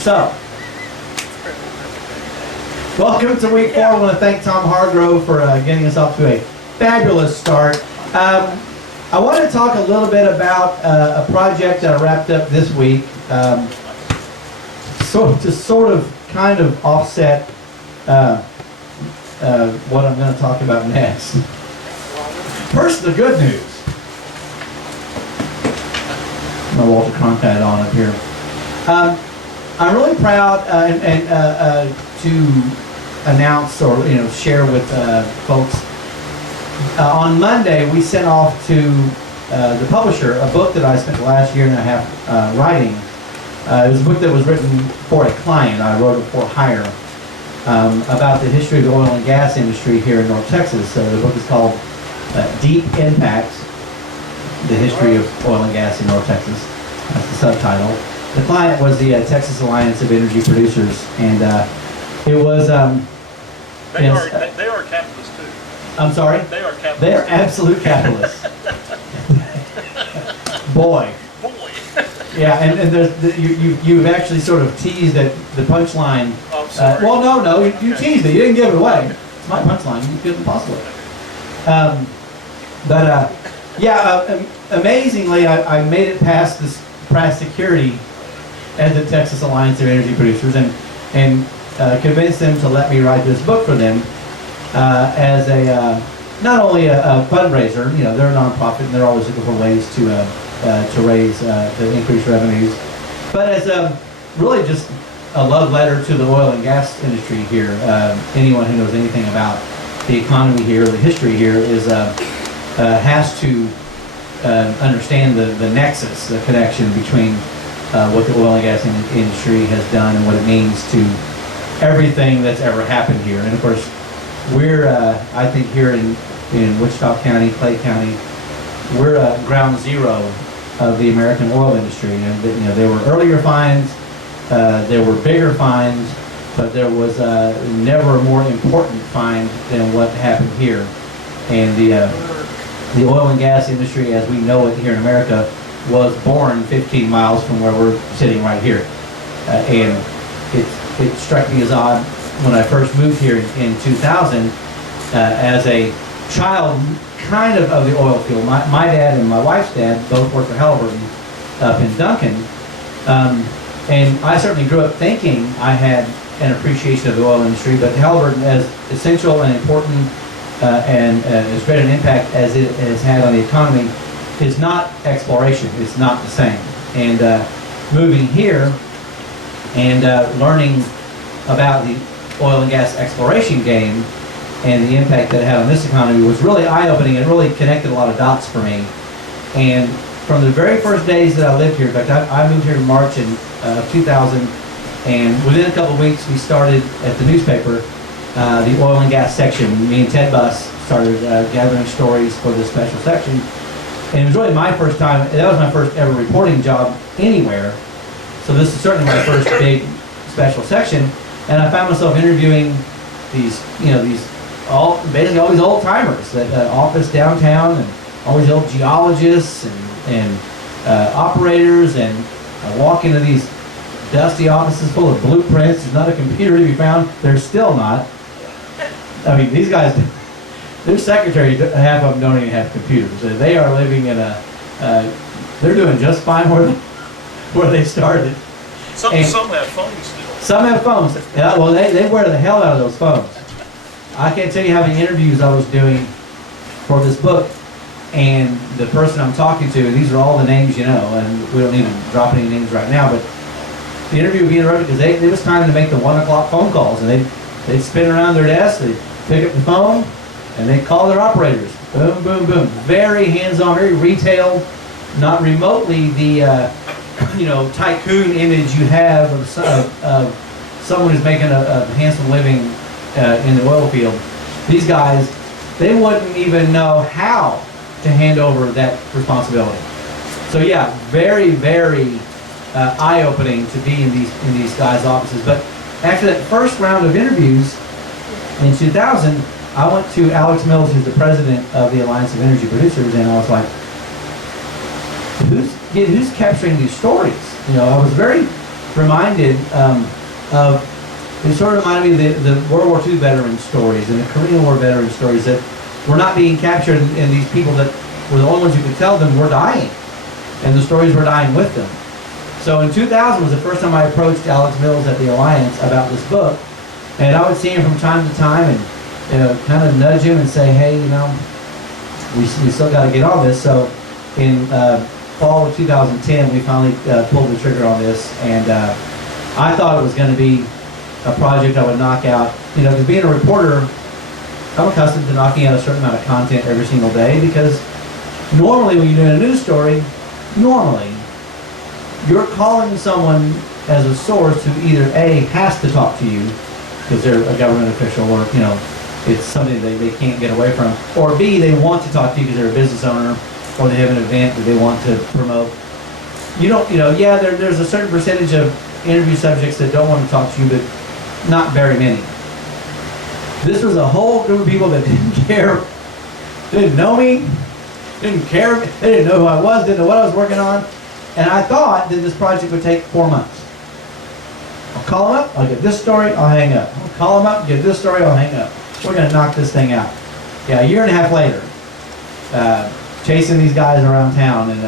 So, welcome to week 4. I want to thank Tom Hargrove for getting us off to a fabulous start. I want to talk a little bit about a project that I wrapped up this week. Sort of kind of offset what I'm going to talk about next. First, the good news. My Walter Cronkite on up here. I'm really proud to announce or share with folks. On Monday, we sent off to the publisher a book that I spent the last year and a half writing. It was a book that was written for a client. I wrote it for hire about the history of the oil and gas industry here in North Texas. The book is called Deep Impact, the History of Oil and Gas in North Texas. That's the subtitle. The client was the Texas Alliance of Energy Producers, and it was... They are capitalists too. I'm sorry? They are capitalists. They are absolute capitalists. Boy. Yeah, and you've actually sort of teased at the punchline. Oh, I'm sorry. Well, no, you teased it. You didn't give it away. It's my punchline. You couldn't possibly. Amazingly, I made it past this past security at the Texas Alliance of Energy Producers and convinced them to let me write this book for them as not only a fundraiser. They're a nonprofit and they're always looking for ways to raise to increase revenues, but as really just a love letter to the oil and gas industry here. Anyone who knows anything about the economy here, the history here, has to understand the nexus, the connection between what the oil and gas industry has done and what it means to everything that's ever happened here. And of course, we're I think here in Wichita County, Clay County, we're ground zero of the American oil industry. And there were earlier finds, there were bigger finds, but there was never a more important find than what happened here. And the oil and gas industry, as we know it here in America, was born 15 miles from where we're sitting right here. And it struck me as odd when I first moved here in 2000 as a child kind of the oil field. My dad and my wife's dad both worked for Halliburton up in Duncan. And I certainly grew up thinking I had an appreciation of the oil industry, but Halliburton, as essential and important and as great an impact as it has had on the economy, is not exploration. It's not the same. And moving here and learning about the oil and gas exploration game and the impact that it had on this economy was really eye-opening and really connected a lot of dots for me. And from the very first days that I lived here, in fact, I moved here in March of 2000, and within a couple of weeks we started at the newspaper the oil and gas section. Me and Ted Buss started gathering stories for this special section. And it was really my first time, that was my first ever reporting job anywhere. So this is certainly my first big special section. And I found myself interviewing basically all these old timers that office downtown, and all these old geologists and operators, and I walk into these dusty offices full of blueprints. There's not a computer to be found. There's still not. I mean, these guys, their secretaries, half of them don't even have computers. They are living in they're doing just fine where they started. Some have phones still. Some have phones. Yeah, well, they wear the hell out of those phones. I can't tell you how many interviews I was doing for this book, and the person I'm talking to, these are all the names and we don't need to drop any names right now, but the interview would be interrupted because it was time to make the 1 o'clock phone calls, and they'd spin around their desk, they'd pick up the phone, and they'd call their operators. Boom, boom, boom. Very hands-on, very retail, not remotely the tycoon image you have of someone who's making a handsome living in the oil field. These guys, they wouldn't even know how to hand over that responsibility. So yeah, very, very eye-opening to be in these guys' offices. But after that first round of interviews in 2000, I went to Alex Mills, who's the president of the Alliance of Energy Producers, and I was like, who's capturing these stories? I was very reminded of, it sort of reminded me of the World War II veteran stories and the Korean War veteran stories that were not being captured, and these people that were the only ones who could tell them were dying, and the stories were dying with them. So in 2000 was the first time I approached Alex Mills at the Alliance about this book, and I would see him from time to time and kind of nudge him and say, hey, we still got to get on this. So in fall of 2010, we finally pulled the trigger on this, and I thought it was going to be a project I would knock out. Because being a reporter, I'm accustomed to knocking out a certain amount of content every single day, because normally when you're doing a news story, you're calling someone as a source who either A, has to talk to you because they're a government official, or it's something they can't get away from, or B, they want to talk to you because they're a business owner, or they have an event that they want to promote. There's a certain percentage of interview subjects that don't want to talk to you, but not very many. This was a whole group of people that didn't care, didn't know me, didn't care, they didn't know who I was, didn't know what I was working on, and I thought that this project would take 4 months. I'll call them up, I'll get this story, I'll hang up. I'll call them up, get this story, I'll hang up. We're going to knock this thing out. Yeah, a year and a half later, chasing these guys around town, and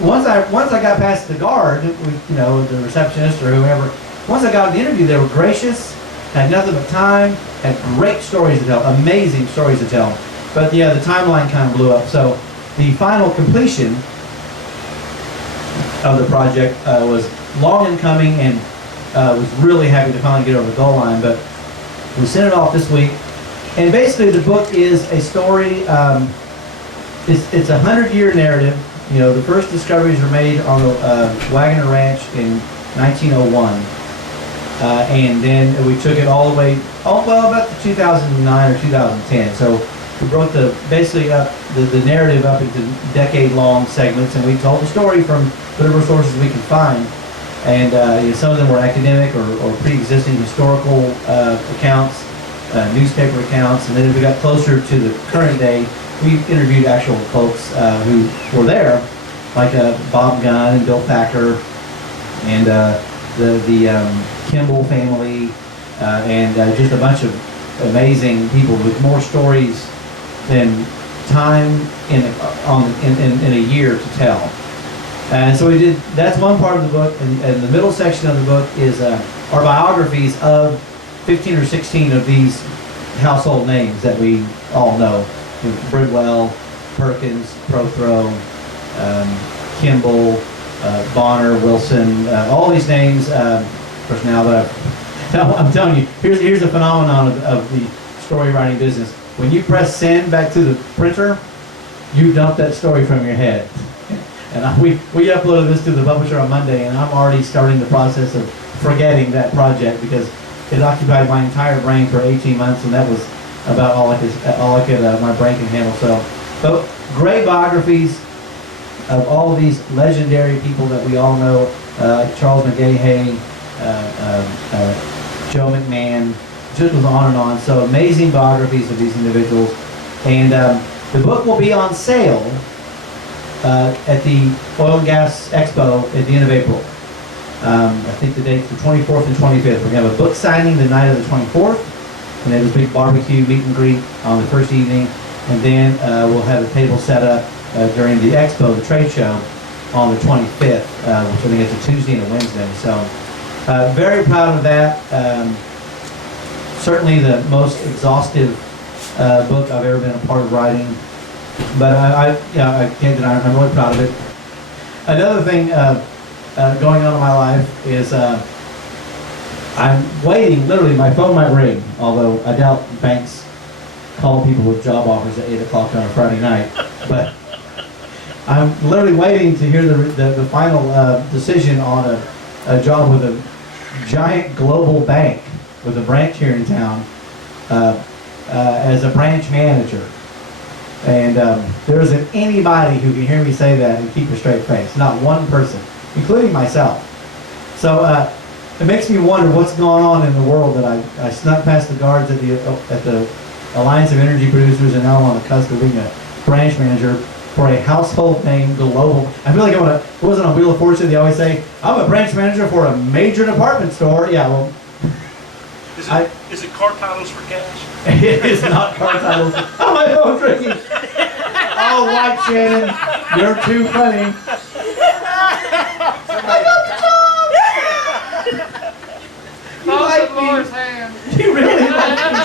once I got past the guard, the receptionist or whoever, once I got the interview, they were gracious, had nothing but time, had great stories to tell, amazing stories to tell. But yeah, the timeline kind of blew up. So the final completion of the project was long in coming, and was really happy to finally get over the goal line. But we sent it off this week, and basically the book is a story. It's a 100-year narrative. The first discoveries were made on the Wagner Ranch in 1901, and then we took it all the way, about 2009 or 2010. So we broke basically up the narrative up into decade-long segments, and we told the story from whatever sources we could find. And some of them were academic or pre-existing historical accounts, newspaper accounts, and then as we got closer to the current day, we interviewed actual folks who were there, like Bob Gunn and Bill Thacker, and the Kimball family, and just a bunch of amazing people with more stories than time in a year to tell. And so we did. That's one part of the book, and the middle section of the book is our biographies of 15 or 16 of these household names that we all know: Bridwell, Perkins, Prothrow, Kimball, Bonner, Wilson, all these names. Of course, now that I'm telling you, here's a phenomenon of the story writing business. When you press send back to the printer, you dump that story from your head. And we uploaded this to the publisher on Monday, and I'm already starting the process of forgetting that project because it occupied my entire brain for 18 months, and that was about all I could my brain can handle. So great biographies of all of these legendary people that we all know: Charles McGahey, Joe McMahon, just goes on and on. So amazing biographies of these individuals, and the book will be on sale at the Oil and Gas Expo at the end of April. I think the date's the 24th and 25th. We're going to have a book signing the night of the 24th, and then a big barbecue meet and greet on the first evening, and then we'll have a table set up during the expo, the trade show, on the 25th, which I think is a Tuesday and a Wednesday. So very proud of that. Certainly the most exhaustive book I've ever been a part of writing. But I can't deny I'm really proud of it. Another thing going on in my life is I'm waiting, literally my phone might ring, although I doubt banks call people with job offers at 8 o'clock on a Friday night. But I'm literally waiting to hear the final decision on a job with a giant global bank with a branch here in town as a branch manager. And there isn't anybody who can hear me say that and keep a straight face. Not one person, including myself. So it makes me wonder what's going on in the world that I snuck past the guards at the Alliance of Energy Producers, and now I'm on the cusp of being a branch manager. for a household name global. I feel like I'm on what was it on Wheel of Fortune? They always say, I'm a branch manager for a major department store. Yeah, well, is it car titles for cash? it is not car titles. Oh, my phone's ringing. Oh, White Shannon, you're too funny. You like me. You really like me.